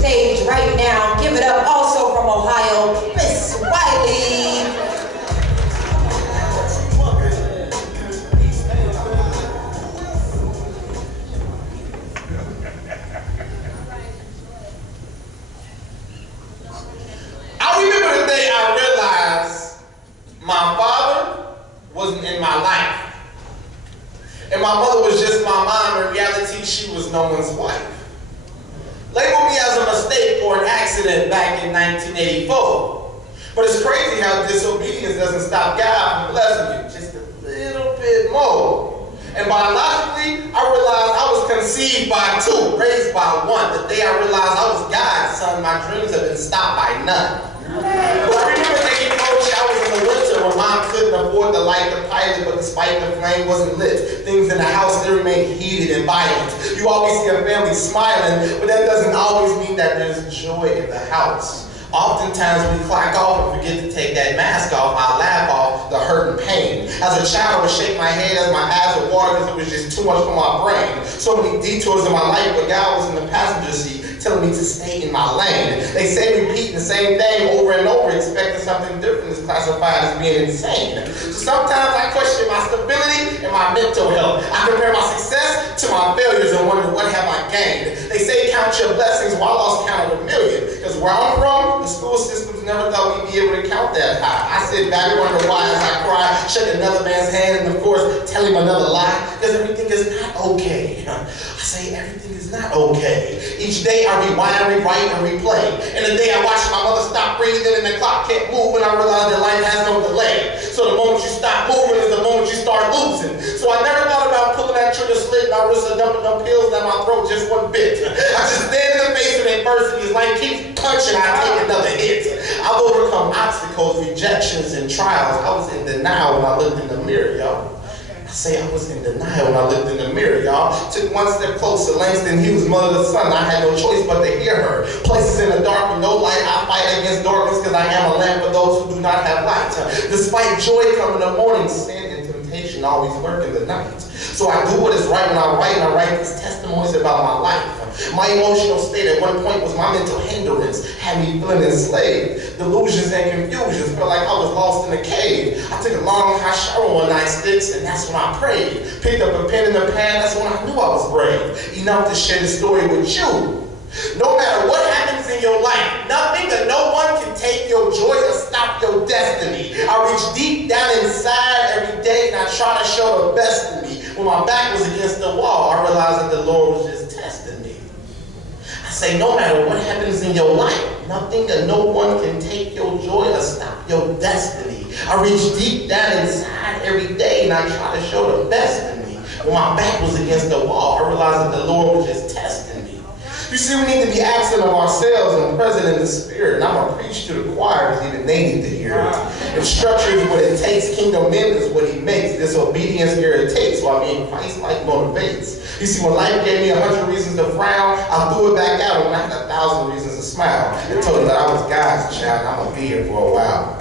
stage right now. Give it up also from Ohio, Miss Wiley. I remember the day I realized my father wasn't in my life. And my mother was just my mom. In reality, she was no one's wife. Labeled me as a mistake or an accident back in 1984. But it's crazy how disobedience doesn't stop God from blessing you just a little bit more. And biologically, I realized I was conceived by two, raised by one. The day I realized I was God's son, my dreams have been stopped by none. But I remember taking cold showers in the winter when mom couldn't afford to light the pilot, but despite the flame wasn't lit, things in the house, they remained heated and violent. You always see a family smiling, but that doesn't always mean that there's joy in the house. Oftentimes we clock off and forget to take that mask off. I laugh off the hurt and pain. As a child, I would shake my head as my eyes would water because it was just too much for my brain. So many detours in my life, but God was in the passenger seat, telling me to stay in my lane. They say repeat the same thing over and over, expecting something different is classified as being insane. So sometimes I question my stability and my mental health. I compare my success to my failures and wonder what have I gained. They say count your blessings while I lost count of a million. Because where I'm from, the school systems never thought we'd be able to count that high. I sit back and wonder why as I cry, shake another man's hand, and of course, tell him another lie, because everything is not okay. I say everything is not okay. Each day I rewind, rewrite, and replay. And the day I watched my mother stop breathing and the clock can't move, and I realized that life has no delay. So the moment you stop moving is the moment you start losing. So I never thought about pulling that trigger, slitting my wrist, or dumping them pills down my throat just one bit. I just stand in the face of adversity as life keeps punching, I take another hit. I've overcome obstacles, rejections, and trials. I was in denial when I looked in the mirror, y'all. I say I was in denial when I looked in the mirror, y'all. Took one step closer. Langston Hughes, mother of the son. I had no choice but to hear her. Places in the dark with no light. I fight against darkness because I am a lamp for those who do not have light. Despite joy come in the morning, sin and temptation always lurk in the night. So I do what is right when I write, and I write these testimonies about my life. My emotional state at one point was my mental hindrance, had me feeling enslaved. Delusions and confusions, felt like I was lost in a cave. I took a long hot shower one night, sticks, and that's when I prayed. Picked up a pen in the pad, that's when I knew I was brave. Enough to share the story with you. No matter what happens in your life, nothing and no one can take your joy or stop your destiny. I reach deep down inside every day and I try to show the best in me. When my back was against the wall, I realized that the Lord was just testing me. I say, no matter what happens in your life, nothing and no one can take your joy or stop your destiny. I reach deep down inside every day and I try to show the best in me. When my back was against the wall, I realized that the Lord was just testing me. You see, we need to be absent of ourselves and present in the Spirit. And I'm going to preach to the choir because even they need to hear it. If structure is what it takes, kingdom men is what he makes. Disobedience irritates while being Christ-like motivates. You see, when life gave me 100 reasons to frown, I threw it back out when I had 1,000 reasons to smile. It told me that I was God's child and I'm going to be here for a while.